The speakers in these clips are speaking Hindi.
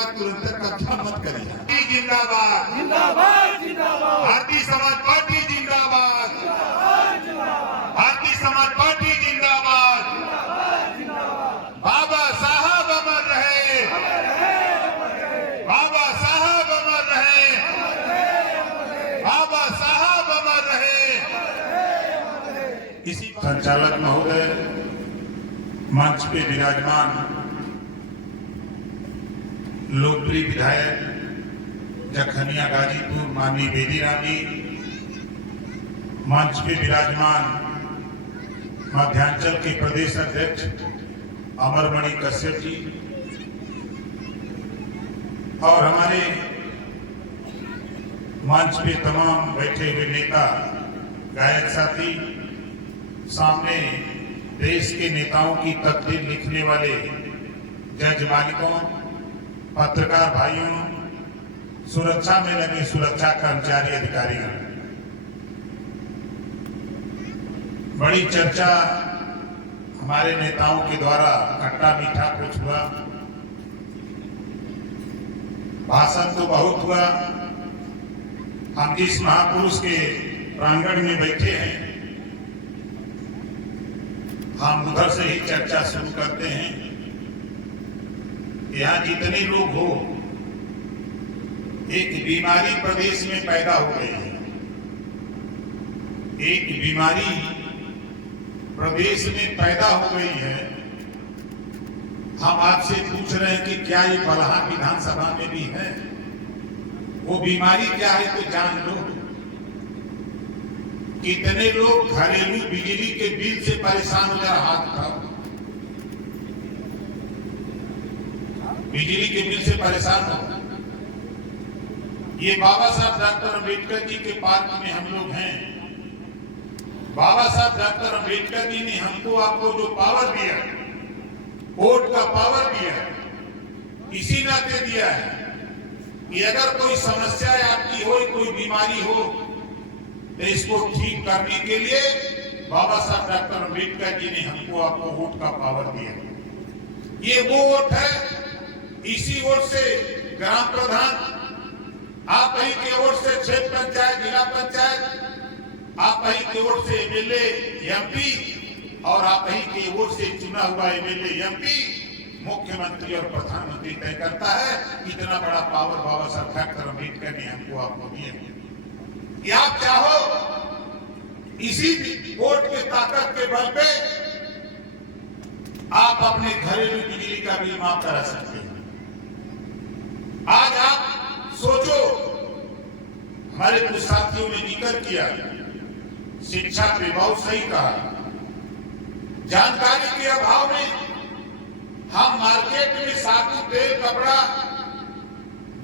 का तुरंत कब्जा मत करिए। जिंदाबाद जिंदाबाद जिंदाबाद भारतीय समाज पार्टी जिंदाबाद भारतीय समाज पार्टी जिंदाबाद बाबा साहब अमर रहे बाबा साहब अमर रहे बाबा साहब अमर रहे। इसी संचालक महोदय, मंच पे विराजमान लोकप्रिय विधायक जखनिया गाजीपुर माननीय बेदीराम जी, मंच पे विराजमान मध्यांचल के प्रदेश अध्यक्ष अमरमणि कश्यप जी और हमारे मंच पे तमाम बैठे हुए नेता गायक साथी, सामने देश के नेताओं की तकदीर लिखने वाले जज मालिकों, पत्रकार भाइयों, सुरक्षा में लगे सुरक्षा कर्मचारी अधिकारीगण, बड़ी चर्चा हमारे नेताओं के द्वारा खट्टा मीठा कुछ हुआ, भाषण तो बहुत हुआ। हम जिस महापुरुष के प्रांगण में बैठे हैं, हम उधर से ही चर्चा शुरू करते हैं। यहाँ जितने लोग हो, एक बीमारी प्रदेश में पैदा हो गई है, एक बीमारी प्रदेश में पैदा हो गई है। हम आपसे पूछ रहे हैं कि क्या ये बलहा विधानसभा में भी है? वो बीमारी क्या है तो जान लो। कितने लोग घरेलू बिजली के बिल से परेशान हो जा, हाथ उठाओ। बिजली के बिल से परेशान हो। ये बाबा साहब डॉक्टर अम्बेडकर जी के पार्क में हम लोग हैं। बाबा साहब डॉक्टर अम्बेडकर जी ने हमको आपको जो पावर दिया, वोट का पावर दिया, इसी नाते दिया है कि अगर कोई समस्या आपकी हो, कोई बीमारी हो, तो इसको ठीक करने के लिए बाबा साहब डॉक्टर अम्बेडकर जी ने हमको आपको वोट का पावर दिया। ये वो वोट है, इसी वोट से ग्राम प्रधान, आप ही के वोट से क्षेत्र पंचायत, जिला पंचायत, आप ही के वोट से एमएलए, एमपी और आप ही के वोट से चुना हुआ एमएलए, एमपी मुख्यमंत्री और प्रधानमंत्री तय करता है। इतना बड़ा पावर बाबा साहब डॉक्टर अम्बेडकर ने हमको आपको दिया कि आप चाहो इसी वोट के ताकत के बल पे आप अपने घरेलू बिजली का बिल माफ करा सकते हैं। आज आप सोचो, हमारे कुछ साथियों ने जिक्र किया, शिक्षा पे बहुत सही कहा। जानकारी के अभाव में हम मार्केट में साबुन, तेल, कपड़ा,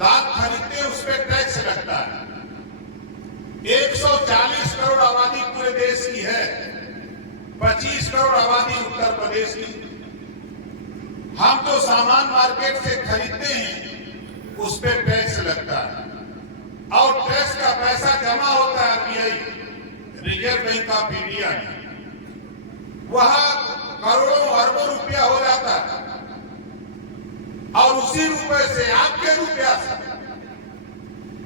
दाल खरीदते, उस पर टैक्स लगता है। 140 करोड़ आबादी पूरे देश की है, 25 करोड़ आबादी उत्तर प्रदेश की। हम तो सामान मार्केट से खरीदते हैं, उस पे टैक्स लगता है और टैक्स का पैसा जमा होता है RBI, reserve bank of India में। वहां करोड़ों अरबों रुपया हो जाता है और उसी रुपए से, आपके रुपया से,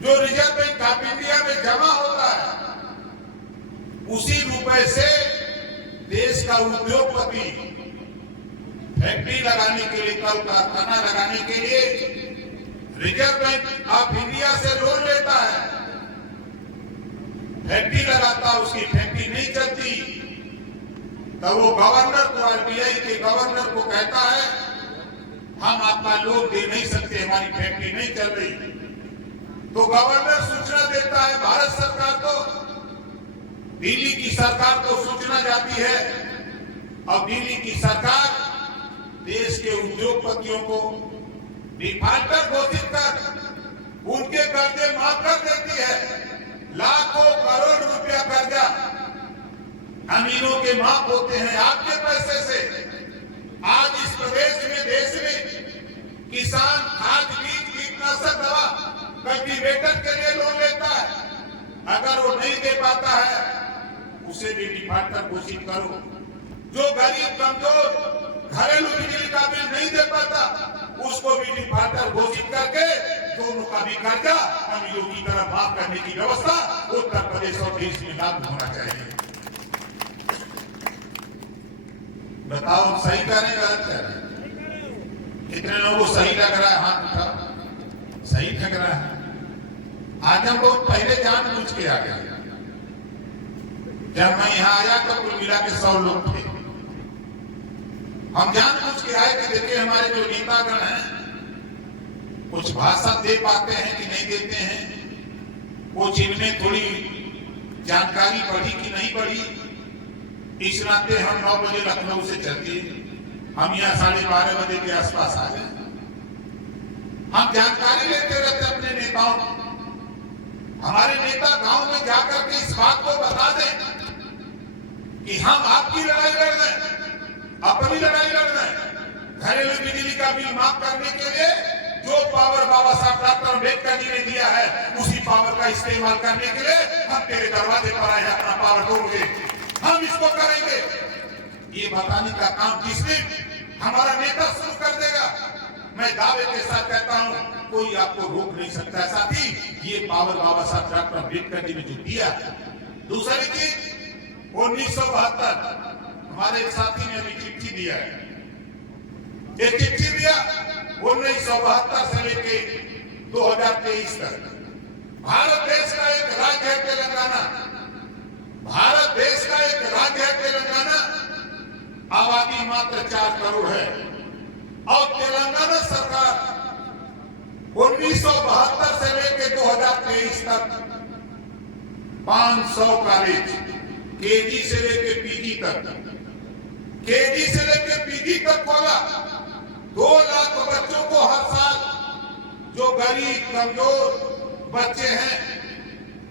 जो रिजर्व बैंक ऑफ इंडिया में जमा होता है, उसी रुपए से देश का उद्योगपति फैक्ट्री लगाने के लिए, कल कारखाना लगाने के लिए रिजर्व बैंक ऑफ इंडिया से लोन लेता है, फैक्ट्री लगाता, उसकी फैक्ट्री नहीं चलती तो वो गवर्नर को, आरबीआई के गवर्नर को कहता है हम आपका लोन दे नहीं सकते, हमारी फैक्ट्री नहीं चल रही। तो गवर्नर सूचना देता है भारत सरकार को, दिल्ली की सरकार को सूचना जाती है और दिल्ली की सरकार देश के उद्योगपतियों को डिफाल्टर घोषित कर उनके कर्जे माफ कर देती है। लाखों करोड़ रुपया कर्जा अमीरों के माफ होते हैं आपके पैसे से। आज इस प्रदेश में, देश में किसान खाद, बीज, कीटनाशक दवा, कल्टीवेटर के लिए लोन लेता है। अगर वो नहीं दे पाता है, उसे भी डिफाल्टर घोषित करो। जो गरीब कमजोर घरेलू बिजली का बिल नहीं दे पाता, उसको भी डिफॉल्टर घोषित करके दोनों का भी कर्जा अमीरों की तरफ माफ करने की व्यवस्था उत्तर प्रदेश और देश में लागू होना चाहिए। बताओ हम सही कह रहे हैं गलत कह रहे हैं? कितने लोगों को सही लग रहा है? हाथ उठाओ। सही लग रहा है। आज हम बहुत पहले जानबूझ के आ गए। जब मैं यहाँ आया तो कुल मिला के 100 लोग थे। हम जानबूझ के आए कि देखिए हमारे जो नेतागण हैं कुछ भाषण दे पाते हैं कि नहीं देते हैं, वो जिनमें थोड़ी जानकारी बढ़ी कि नहीं बढ़ी। इस नाते हम 9 बजे लखनऊ से चलते हम यहाँ 12:30 बजे के आसपास आ गए। हम जानकारी लेते रहते अपने नेताओं को। हमारे नेता गांव में जाकर के इस बात को बता दें कि हम आपकी लड़ाई लड़ रहे हैं, अपनी लड़ाई लड़ रहे हैं। घरेलू बिजली का बिल माफ करने के लिए जो पावर बाबा साहब डॉक्टर अम्बेडकर जी ने दिया है उसी पावर का इस्तेमाल करने के लिए हम तेरे दरवाजे पर आए, अपना पावर तोड़ोगे, हम इसको करेंगे। ये बताने का काम जिस दिन हमारा नेता शुरू कर देगा, मैं दावे के साथ कहता हूं कोई आपको रोक नहीं सकता। साथी ये पावर बाबा साहब डॉक्टर अम्बेडकर जी ने जो दिया। दूसरी चीज 1972 हमारे एक साथी ने अभी चिट्ठी दिया है। ये चिट्ठी दिया 1972 से लेके 2023 तक। भारत देश का एक राज्य है तेलंगाना। भारत देश का एक राज्य है तेलंगाना। आबादी मात्र 4 करोड़ है और तेलंगाना सरकार 1972 से लेकर 2023 तक 500 कॉलेज केजी से लेकर पीजी तक, केजी से लेकर पीजी तक खोला। 2 लाख बच्चों को हर साल जो गरीब कमजोर बच्चे हैं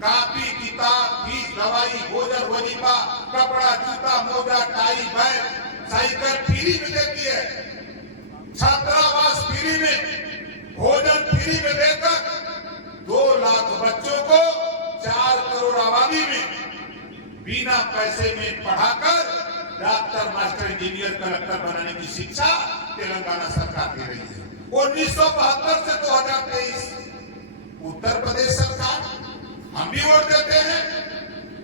कापी किताब फीस दवाई भोजन वजीफा कपड़ा जूता मोजा टाई बैग साइकिल फ्री में देती है। छात्रावास फ्री में, भोजन फ्री में देकर 2 लाख बच्चों को 4 करोड़ आबादी में बिना पैसे में पढ़ाकर डॉक्टर मास्टर इंजीनियर कलेक्टर बनाने की शिक्षा तेलंगाना सरकार दे रही है। 1972 से 2023 उत्तर प्रदेश सरकार, हम भी वोट देते हैं।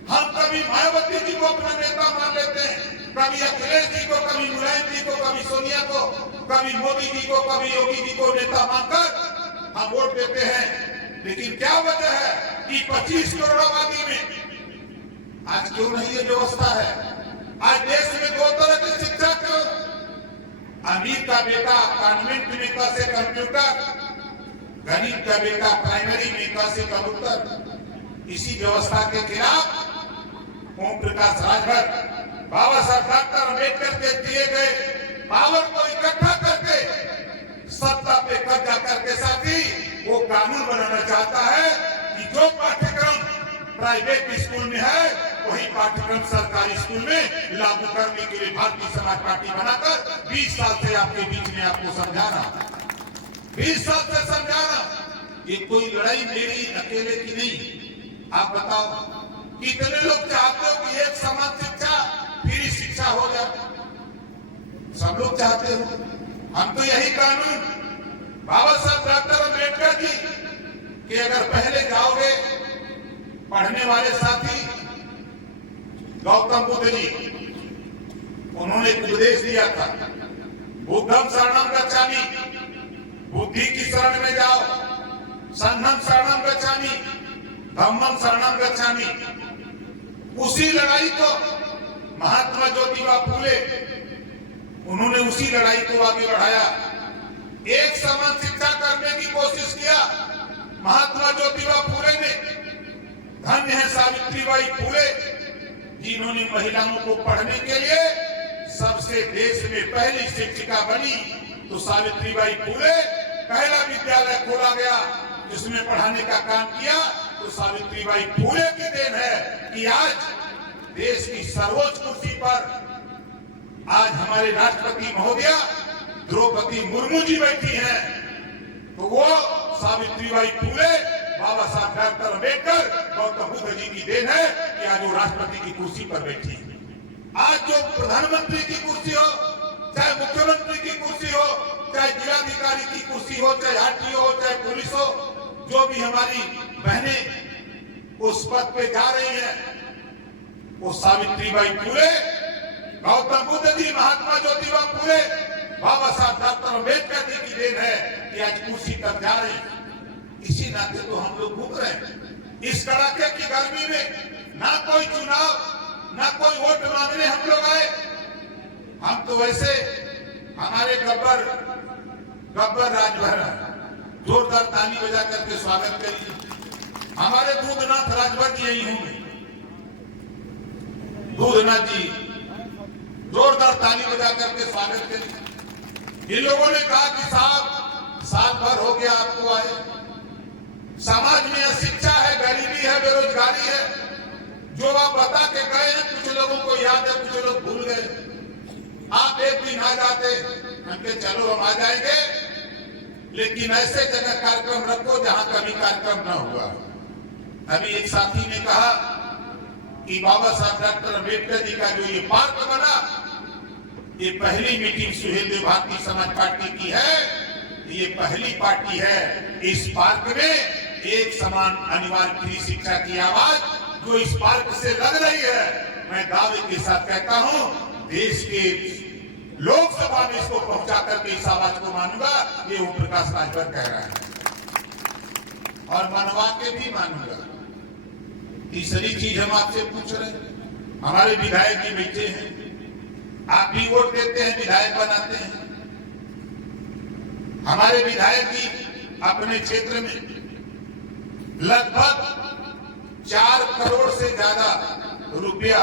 हम कभी मायावती जी को अपना नेता मान लेते हैं, कभी अखिलेश जी को, कभी मुलायम जी को, कभी सोनिया को, कभी मोदी जी को, कभी योगी जी को नेता मानकर हम वोट देते हैं। लेकिन क्या वजह है कि 25 करोड़ आबादी में आज क्यों नहीं ये व्यवस्था है? आज देश में 2 तरह की शिक्षा क्यों? अमीर का बेटा कॉन्वेंट में कैसे कंप्यूटर, गरीब का बेटा प्राइमरी में कैसे कबूतर। इसी व्यवस्था के खिलाफ ओम प्रकाश राजभर बाबा साहब डॉक्टर अम्बेडकर के दिए गए पावर को इकट्ठा करके सत्ता पे कब्जा करके साथ ही वो कानून बनाना चाहता है कि जो पाठ्यक्रम प्राइवेट स्कूल में है वही पाठ्यक्रम सरकारी स्कूल में लागू करने के लिए भारतीय समाज पार्टी बनाकर 20 साल से आपके बीच में आपको समझाना, 20 साल से समझाना। ये कोई लड़ाई मेरी अकेले की नहीं। आप बताओ कितने लोग चाहते हो कि एक समान शिक्षा फ्री शिक्षा हो जाए? सब लोग चाहते हो। हम तो यही कानून बाबा साहब डॉक्टर अम्बेडकर जी कि अगर पहले जाओगे पढ़ने वाले साथी गौतम बुद्ध जी, उन्होंने एक उपदेश दिया था, बुद्धम शरणम गच्छामि, बुद्धि की शरण में जाओ, संघम शरणम गच्छामि, धम्मम शरणम गच्छामि। उसी लड़ाई को महात्मा ज्योतिबा फूले, उन्होंने उसी लड़ाई को आगे बढ़ाया। एक समान शिक्षा करने की कोशिश किया महात्मा ज्योतिबा फूले ने। धन्य है सावित्रीबाई फूले जिन्होंने महिलाओं को पढ़ने के लिए सबसे देश में पहली शिक्षिका बनी। तो सावित्रीबाई फूले पहला विद्यालय खोला गया जिसमें पढ़ाने का काम किया। तो सावित्रीबाई फूले की देन है कि आज देश की सर्वोच्च कुर्सी पर आज हमारे राष्ट्रपति महोदया द्रौपदी मुर्मू जी बैठी हैं। तो वो सावित्रीबाई फूले, बाबा साहब डॉक्टर अम्बेडकर, गौतम बुद्ध जी की देन है कि आज वो राष्ट्रपति की कुर्सी पर बैठी है। आज जो प्रधानमंत्री की कुर्सी हो चाहे मुख्यमंत्री की कुर्सी हो, चाहे जिलाधिकारी की कुर्सी हो, चाहे आरटीओ हो, चाहे पुलिस हो, जो भी हमारी बहनें उस पद पे जा रही हैं, वो सावित्रीबाई फुले, गौतम बुद्ध जी, महात्मा ज्योतिबा फुले, बाबा साहब डॉक्टर अम्बेडकर जी की देन है कि आज कुर्सी तक जा रही। इसी नाते तो हम लोग घूम रहे हैं इस कड़ाके की गर्मी में। ना कोई चुनाव, ना कोई वोट मांगने हम लोग आए। हम तो वैसे हमारे गब्बर राजभर जोरदार ताली बजा करके स्वागत करिए। हमारे दूधनाथ राजभर जी यही होंगे। दूधनाथ जी जोरदार ताली बजा करके स्वागत करिए। इन लोगों ने कहा कि साहब साल भर हो गया आपको आए, समाज में अशिक्षा है, गरीबी है, बेरोजगारी है, जो आप बता के गए हैं। कुछ लोगों को याद है, कुछ लोग भूल गए। आप एक दिन आ जाते, हमके चलो हम आ जाएंगे, लेकिन ऐसे जगह कार्यक्रम रखो जहां कभी कार्यक्रम न हुआ। अभी एक साथी ने कहा कि बाबा साहब डॉक्टर अम्बेडकर जी का जो ये पार्क बना, ये पहली मीटिंग सुहेलदेव भारतीय समाज पार्टी की है। ये पहली पार्टी है इस पार्क में एक समान अनिवार्य फ्री शिक्षा की आवाज जो इस पार्क से लग रही है। मैं दावे के साथ कहता हूं, देश के लोकसभा में इसको पहुंचा करके इस आवाज को मानूंगा। ये ओम प्रकाश राजभर कह रहा है और मनवा के भी मानूंगा। तीसरी चीज हम आपसे पूछ रहे हैं, हमारे विधायक जी बैठे हैं, आप भी वोट देते हैं, विधायक बनाते हैं। हमारे विधायक जी अपने क्षेत्र में लगभग 4 करोड़ से ज्यादा रुपया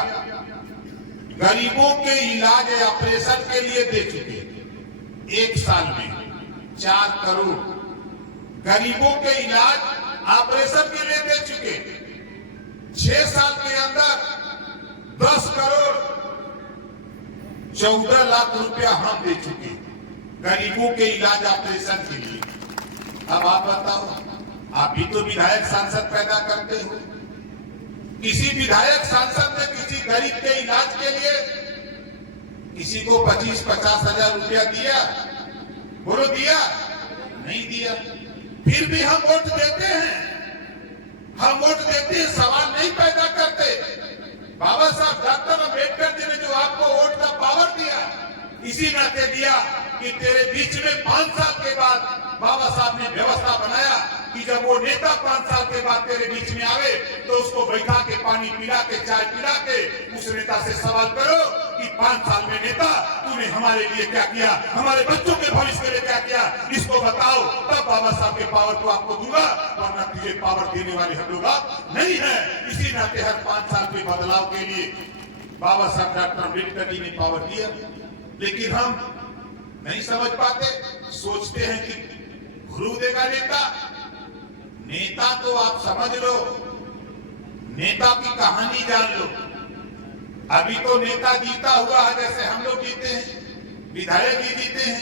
गरीबों के इलाज या ऑपरेशन के लिए दे चुके। एक साल में 4 करोड़ गरीबों के इलाज ऑपरेशन के लिए दे चुके। 6 साल के अंदर 10 करोड़ 14 लाख रुपया हम दे चुके गरीबों के इलाज ऑपरेशन के लिए। अब आप बताओ, आप भी तो विधायक सांसद पैदा करते हो। किसी विधायक सांसद ने किसी गरीब के इलाज के लिए किसी को 25-50 हजार रुपया दिया? बोलो दिया? नहीं दिया। फिर भी हम वोट देते हैं, हम वोट देते हैं, सवाल नहीं पैदा करते। बाबा साहब डॉक्टर अम्बेडकर जी ने जो आपको वोट का पावर दिया, इसी नाते दिया कि तेरे बीच में 5 साल के बाद बाबा साहब ने व्यवस्था बनाया कि जब वो नेता 5 साल के बाद तेरे बीच में आवे तो उसको बैठा के पानी पिला के, चाय पिला के उस नेता से सवाल करो कि 5 साल में नेता तूने हमारे लिए क्या किया, हमारे बच्चों के भविष्य के लिए क्या किया, इसको बताओ। तब बाबा साहब के पावर को आपको दूंगा, वरना तुझे पावर देने वाले हम लोग आप नहीं है। इसी नाते हर 5 साल के बदलाव के लिए बाबा साहब डॉक्टर अम्बेडकर जी ने पावर दिया, लेकिन हम नहीं समझ पाते। सोचते हैं कि घुरू देगा नेता। नेता तो आप समझ लो, नेता की कहानी जान लो। अभी तो नेता जीता हुआ है, जैसे हम लोग जीते हैं, विधायक जी जीते हैं।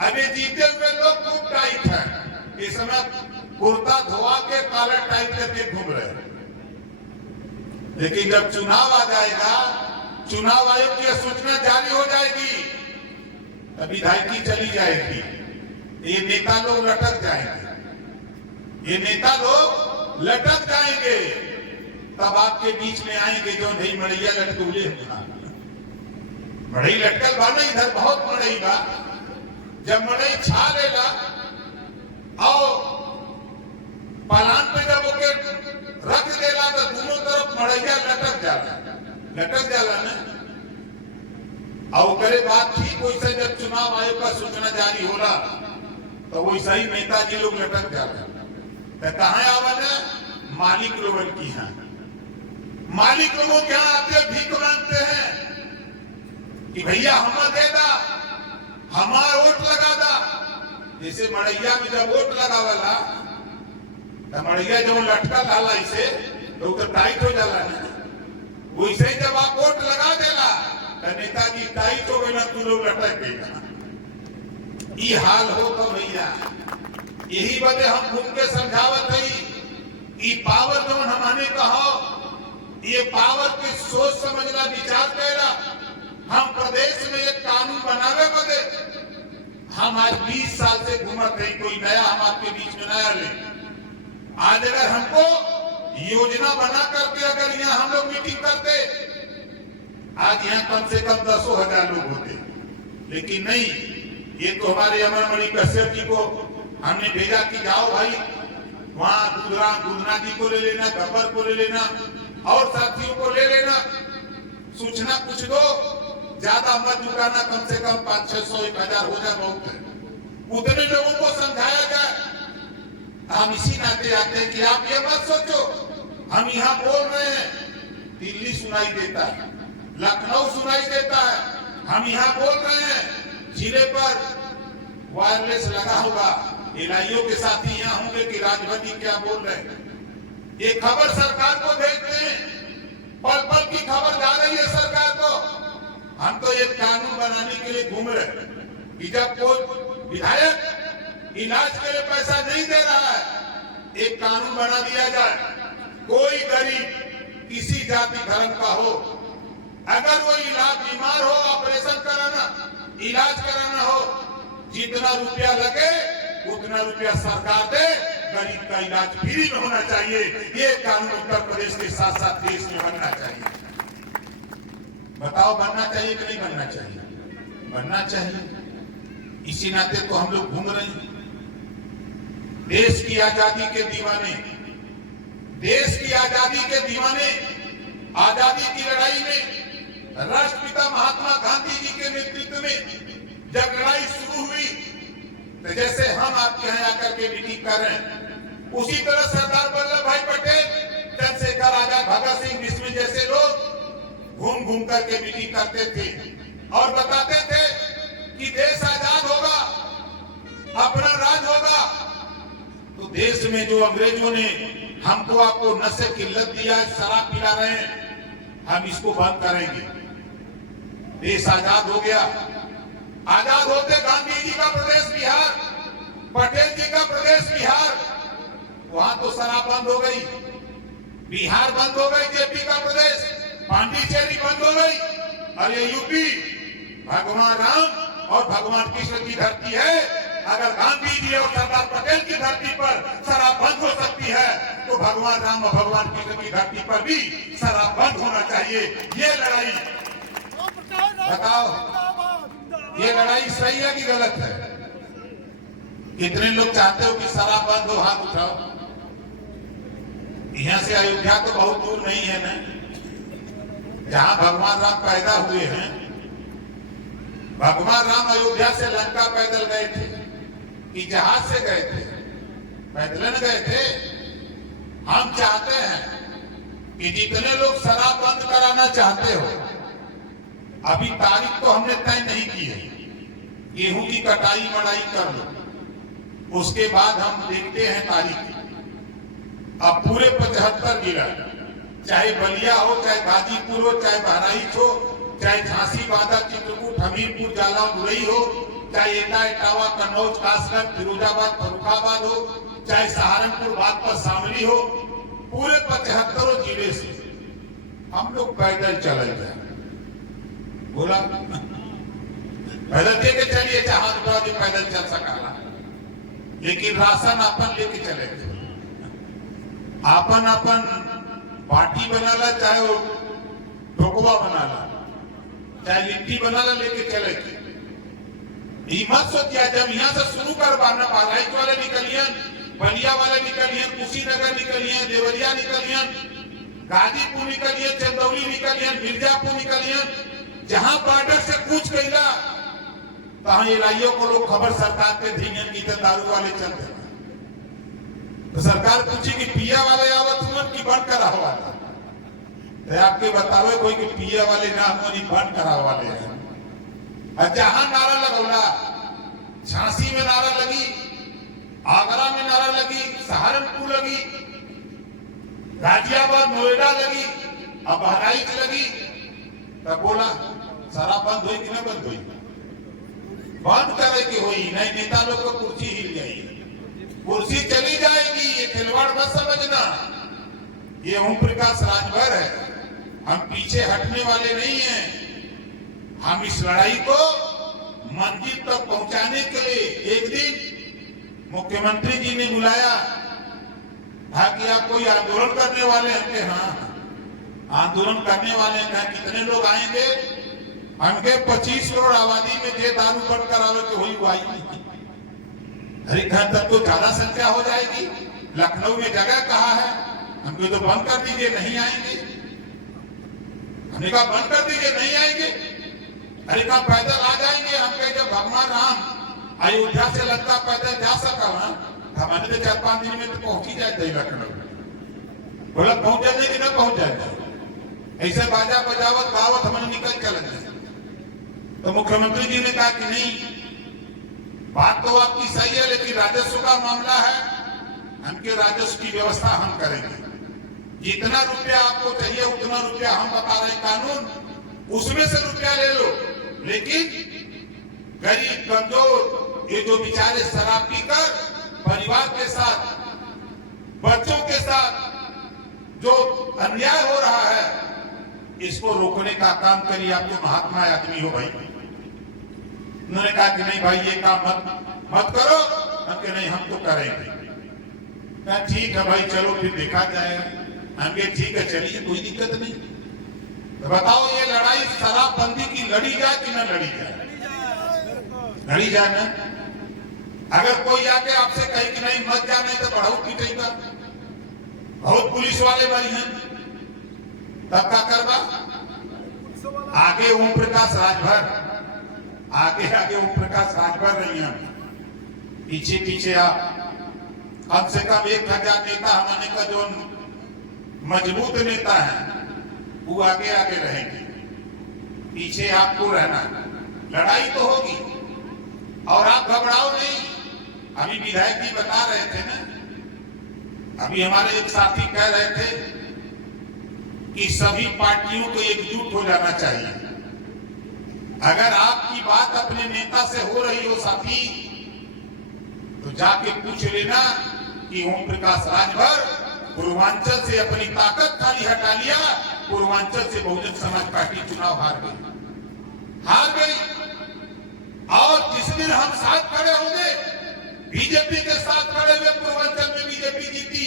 अभी जीते हुए लोग खूब टाइट है, इस समय कुर्ता धोआ के काला टाइट करके घूम रहे हैं। लेकिन जब चुनाव आ जाएगा, चुनाव आयोग की सूचना जारी हो जाएगी, तब विधायकी चली जाएगी, ये नेता लोग लटक जाएंगे, ये नेता लोग लटक जाएंगे। तब आपके बीच में आएंगे जो नहीं मड़ैया लटकूले, मड़ई लटकल बा ना, इधर बहुत मड़ई बा। जब मड़ई छा लेला और पलान पे जब ओके रख देला तो दोनों तरफ मड़ैया लटक जाला ना। और करे बात ठीक वैसे जब चुनाव आयोग का सूचना जारी होला तो वैसा ही नेताजी लोग लटक जाते। तो कहाँ आवन है? मालिक लोगों की है। मालिक लोगों के यहाँ आते भीख मांगते हैं कि भैया हमें दे दा, हमारा वोट लगा दा। जैसे मड़ैया में जब वोट लगावला तो मड़ैया जो लटका लाला इसे तो टाइट हो जाला ना, वैसे ही जब आप वोट लगा देला तो नेताजी टाइट हो गए, तू लोग लटक गए। ये हाल हो तो भैया, यही वजह हम घूम के समझावत है कि पावर जो हमने कहो, ये पावर के सोच समझना, विचार करना हम प्रदेश में एक कानून बनावे बदे हम आज 20 साल से घूमत रही, कोई नया हम आपके बीच में नया ले। आज अगर हमको योजना बना करके अगर यहाँ हम लोग मीटिंग करते, आज यहाँ कम से कम 10,000 लोग होते, लेकिन नहीं। ये तो हमारे अमरमणि कश्यप जी को हमने भेजा कि जाओ भाई वहां दूधना जी को ले लेना, गब्बर को ले लेना और साथियों को ले लेना, सूचना कुछ दो, ज्यादा मत जुटाना, कम से कम 500-600 1,000 हो जाए बहुत है, उतने लोगों को समझाया जाए। हम इसी नाते आते हैं कि आप ये मत सोचो हम यहाँ बोल रहे हैं, दिल्ली सुनाई देता है, लखनऊ सुनाई देता है, हम यहाँ बोल रहे हैं, जिले पर वायरलेस लगा होगा, एलआईओ के साथी यहाँ होंगे कि राजभर जी क्या बोल रहे हैं। ये खबर सरकार को भेजते हैं, पल पल की खबर जा रही है सरकार को। हम तो ये कानून बनाने के लिए घूम रहे कि जब कोई विधायक इलाज के लिए पैसा नहीं दे रहा है, एक कानून बना दिया जाए, कोई गरीब किसी जाति धर्म का हो, अगर वो इलाज बीमार हो, ऑपरेशन कराना, इलाज कराना हो, जितना रुपया लगे उतना रुपया सरकार दे, गरीब का इलाज फ्री में होना चाहिए। ये कानून उत्तर प्रदेश के साथ साथ देश में बनना चाहिए। बताओ बनना चाहिए कि नहीं बनना चाहिए? बनना चाहिए। इसी नाते तो हम लोग घूम रहे हैं। देश की आजादी के दीवाने, देश की आजादी के दीवाने, आजादी की लड़ाई में राष्ट्रपिता महात्मा गांधी जी के नेतृत्व में जब लड़ाई शुरू हुई, तो जैसे हम आपके यहाँ आकर के मीटिंग कर रहे हैं, उसी तरह सरदार वल्लभ भाई पटेल, चंद्रशेखर आजाद, भगत सिंह, बिस्मिल जैसे लोग घूम घूम करके मीटिंग करते थे और बताते थे कि देश आजाद होगा, अपना राज होगा। तो देश में जो अंग्रेजों ने हमको आपको नशे की लत दिया है, शराब पिला रहे हैं, हम इसको बंद करेंगे। देश आजाद हो गया। आजाद होते गांधी जी का प्रदेश बिहार, पटेल जी का प्रदेश बिहार, वहां तो शराब बंद हो गई, बिहार बंद हो गई, जेपी का प्रदेश, पांडिचेरी बंद हो गई। और ये यूपी भगवान राम और भगवान कृष्ण की धरती है। अगर गांधी जी और सरदार पटेल की धरती पर शराब बंद हो सकती है, तो भगवान राम और भगवान कृष्ण की धरती पर भी शराब बंद होना चाहिए। ये लड़ाई बताओ, ये लड़ाई सही है कि गलत है? कितने लोग चाहते हो कि शराब बंद हो? हाथ उठाओ। यहाँ से अयोध्या तो बहुत दूर नहीं है ना, जहां भगवान राम पैदा हुए हैं। भगवान राम अयोध्या से लंका पैदल गए थे कि जहाज से गए थे? पैदल न गए थे। हम चाहते हैं कि जितने लोग शराब बंद कराना चाहते हो, अभी तारीख तो हमने तय नहीं की है, गेहूं की कटाई मड़ाई कर लो, उसके बाद हम देखते हैं तारीख। अब पूरे 75 जिला, चाहे बलिया हो, चाहे गाजीपुर हो, चाहे बहराइच हो, चाहे झांसी, बांदा, चित्रकूट, हमीरपुर, जालौन, मुरई हो, चाहे एटा, इटावा, कन्नौज, कासगंज, फिरोजाबाद, फर्रुखाबाद हो, चाहे सहारनपुर, बागपत, शामली हो, पूरे 75 जिले से हम लोग पैदल चल जाए। बोला पैदल लेके चलिए, चाहे हाथ पैदल चल सका, लेकिन राशन अपन लेके चले थे। अपन अपन बाटी बनाला, चाहे वो ढोकवा बनाला, चाहे लिट्टी बनाला, लेके चले थे। मत सोचिए जब यहाँ से शुरू करवाना, बहराइच वाले निकलियन, बलिया वाले निकलियन, कुशीनगर निकलियन, देवरिया निकलियन, गाजीपुर निकलियन, चंदौली निकलियन, मिर्जापुर निकलियन, जहां बॉर्डर से कूच गईला, तहां एलआईओ को लोग खबर सरकार के धीन की दारू वाले चलते। तो सरकार पूछी कि पिया वाले आवत हुआ कि बंद करा हुआ? तो आपके बतावे कोई कि पिया वाले ना हो, बंद करा वाले हैं। और जहां नारा लगौला, झांसी में नारा लगी, आगरा में नारा लगी, सहारनपुर लगी, गाजियाबाद, नोएडा लगी, अब बहराइच लगी, तब बोला शराब बंद हुई कि नहीं बंद हुई? बंद करे की हुई नहीं, नेता लोग को कुर्सी हिल जाएगी, कुर्सी चली जाएगी। ये खिलवाड़ मत समझना, ये ओम प्रकाश राजभर है, हम पीछे हटने वाले नहीं हैं। हम इस लड़ाई को मंजिल तक पहुंचाने के लिए एक दिन मुख्यमंत्री जी ने बुलाया कि आप कोई आंदोलन करने वाले हैं कि हाँ आंदोलन करने वाले हैं। कितने लोग आएंगे? हमके 25 करोड़ आबादी में जे दारू बंद करावे के हुई वो आई नहीं। अरे घर तक तो ज्यादा संख्या हो जाएगी। लखनऊ में जगह कहा है? हमको तो बंद कर दीजिए, नहीं आएंगे। हमने कहा बंद कर दीजिए, नहीं आएंगे। अरे कहा पैदल आ जाएंगे। हम कहे जब भगवान राम अयोध्या से लगता पैदल जा सका ना, हमारे तो 4-5 दिन में तो पहुंच ही जाए लखनऊ। बोला पहुंच जाए कि ना पहुंच जाए? ऐसे बाजा बजावत गावत हमने निकल चल जाए। तो मुख्यमंत्री जी ने कहा कि नहीं, बात तो आपकी सही है, लेकिन राजस्व का मामला है, हमके राजस्व की व्यवस्था हम करेंगे। जितना रुपया आपको चाहिए उतना रुपया हम बता रहे कानून, उसमें से रुपया ले लो, लेकिन गरीब कमजोर ये जो बेचारे शराब पीकर परिवार के साथ बच्चों के साथ जो अन्याय हो रहा है, इसको रोकने का काम करिए। आप तो महात्मा आदमी हो भाई। उन्होंने कहा कि नहीं भाई ये काम मत करो। हम नहीं, हम तो करेंगे। कहा ठीक है भाई, चलो फिर देखा जाएगा। हम कहे ठीक है, चलिए, कोई दिक्कत नहीं। तो बताओ ये लड़ाई शराबबंदी की लड़ी जाए कि ना लड़ी जाए? लड़ी जाए ना। अगर कोई आके आपसे कहे कि नहीं मत जाने, तो बढ़ाऊ पीटेगा। बहुत पुलिस वाले भाई हैं, तब क्या करवा? आगे ओम प्रकाश राजभर, आगे ओम प्रकाश राजभर रही हैं, पीछे पीछे आप कम से कम 1000 नेता हमारे का जो मजबूत नेता है वो आगे रहेंगे, पीछे आपको रहना। लड़ाई तो होगी और आप घबराओ नहीं। अभी विधायक जी बता रहे थे ना, अभी हमारे एक साथी कह रहे थे कि सभी पार्टियों को एकजुट हो जाना चाहिए। अगर आपकी बात अपने नेता से हो रही हो साथी, तो जाके पूछ लेना कि ओम प्रकाश राजभर पूर्वांचल से अपनी ताकत खाली हटा लिया, पूर्वांचल से बहुजन समाज पार्टी चुनाव हार गई। और जिस दिन हम साथ खड़े होंगे, बीजेपी के साथ खड़े हुए पूर्वांचल में बीजेपी जीती,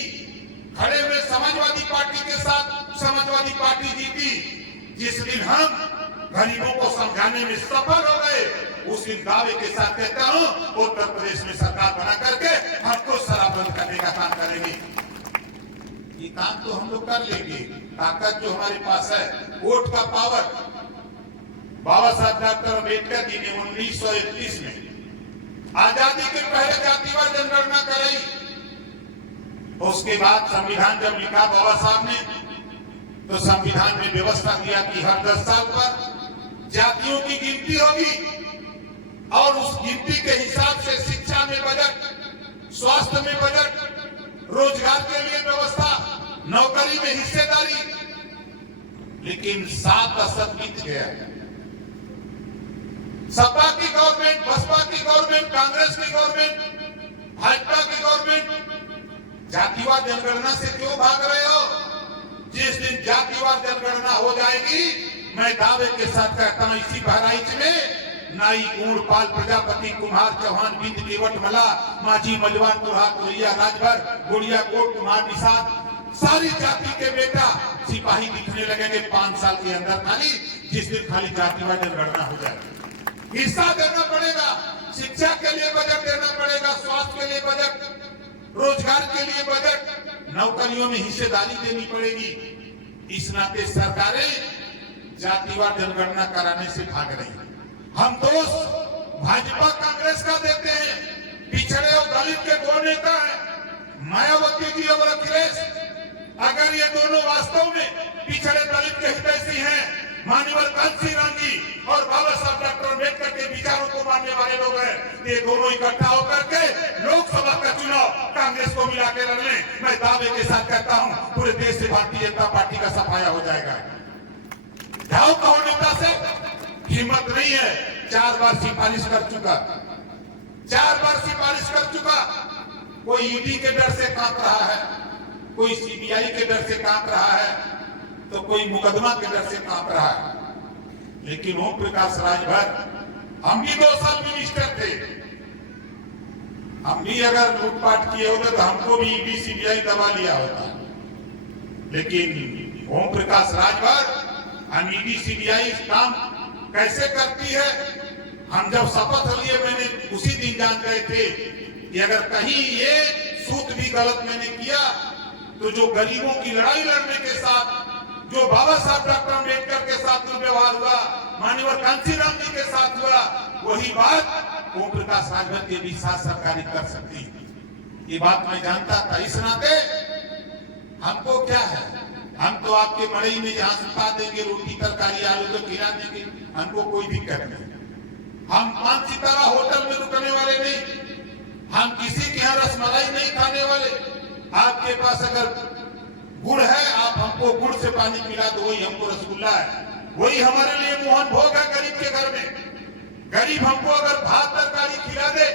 खड़े हुए समाजवादी पार्टी के साथ समाजवादी पार्टी जीती। जिस दिन हम गरीबों को समझाने में सफल हो गए, उस दिन दावे के साथ कहता हूं उत्तर प्रदेश में सरकार बना करके हमको शराब बंद करने का काम करेंगे। ये काम तो हम लोग कर लेंगे। ताकत जो हमारे पास है, वोट का पावर। बाबा साहब डॉक्टर अम्बेडकर जी ने 1931 में आजादी के पहले जातिवार जनगणना कराई। उसके बाद संविधान जब लिखा बाबा साहब ने, तो संविधान में व्यवस्था दिया कि हर 10 साल पर जातियों की गिनती होगी और उस गिनती के हिसाब से शिक्षा में बजट, स्वास्थ्य में बजट, रोजगार के लिए व्यवस्था, नौकरी में हिस्सेदारी। लेकिन 7 दशक बीत गया। सपा की गवर्नमेंट, बसपा की गवर्नमेंट, कांग्रेस की गवर्नमेंट, भाजपा की गवर्नमेंट जातिवार जनगणना से क्यों भाग रहे हो? जिस दिन जातिवार जनगणना हो जाएगी, मैं दावे के साथ कहता हूं इसी बहराइच में नाई, ऊंट, पाल, प्रजापति, कुम्हार, चौहान, बिंद, केवट, मला, माझी, मलवान, तुरहा, तुरैया, राजभर, गुड़िया, कोट, कुम्हार, निषाद, सारी जाति के बेटा सिपाही दिखने लगेंगे 5 साल के अंदर खाली, जिस दिन खाली जातिवार जनगणना हो जाएगी। हिस्सा देना पड़ेगा, शिक्षा के लिए बजट देना पड़ेगा, स्वास्थ्य के लिए बजट, रोजगार के लिए बजट, नौकरियों में हिस्सेदारी देनी पड़ेगी। इस नाते सरकारें जातिवार जनगणना कराने से भाग रही हैं। हम दोष भाजपा कांग्रेस का देते हैं। पिछड़े और दलित के 2 नेता हैं, मायावती जी और अखिलेश। अगर ये दोनों वास्तव में पिछड़े दलित के हितैषी हैं, माननीय कांसी राम जी और बाबा साहब डॉक्टर अम्बेडकर के विचारों को मानने वाले लोग हैं, ये दोनों इकट्ठा होकर के लोकसभा का चुनाव कांग्रेस को मिला के लड़ने, मैं दावे के साथ कहता हूं पूरे देश से भारतीय जनता पार्टी का सफाया हो जाएगा। जाओ कहो नेता से, हिम्मत नहीं है। 4 बार सिफारिश कर चुका, 4 बार सिफारिश कर चुका। कोई ईडी के डर से कांप रहा है, कोई सीबीआई के डर से कांप रहा है, तो कोई मुकदमा के डर से कांप रहा है। लेकिन ओम प्रकाश राजभर, हम भी 2 साल मिनिस्टर थे, हम भी अगर लूटपाट किए होते तो हमको भी ईडी सीबीआई दबा लिया होता। लेकिन ओम प्रकाश राजभर हम ईडी सीबीआई काम कैसे करती है, हम जब शपथ लिए मैंने उसी दिन जान गए थे कि अगर कहीं ये सूत भी गलत मैंने किया तो जो गरीबों की लड़ाई लड़ने के साथ, जो बाबा साहब डॉक्टर अम्बेडकर के साथ दुर्व्यवहार हुआ, माननीय कांशीराम जी के साथ हुआ, वही बात ओम प्रकाश राजभर के भी साथ सरकारी कर सकती है। ये बात मैं जानता था। इस नाते हमको क्या है, हम तो आपके मड़ई में जहां सुखा देंगे, रोटी तरकारी आलू तो खिला देंगे, हमको कोई दिक्कत नहीं। हम 5 सितारा होटल में रुकने वाले नहीं, हम किसी के यहाँ रसमलाई नहीं खाने वाले। आपके पास अगर गुड़ है, आप हमको गुड़ से पानी पिला दो, वही हमको रसगुल्ला है, वही हमारे लिए मोहन भोग है। गरीब के घर में गरीब हमको अगर भात तरकारी खिला दे,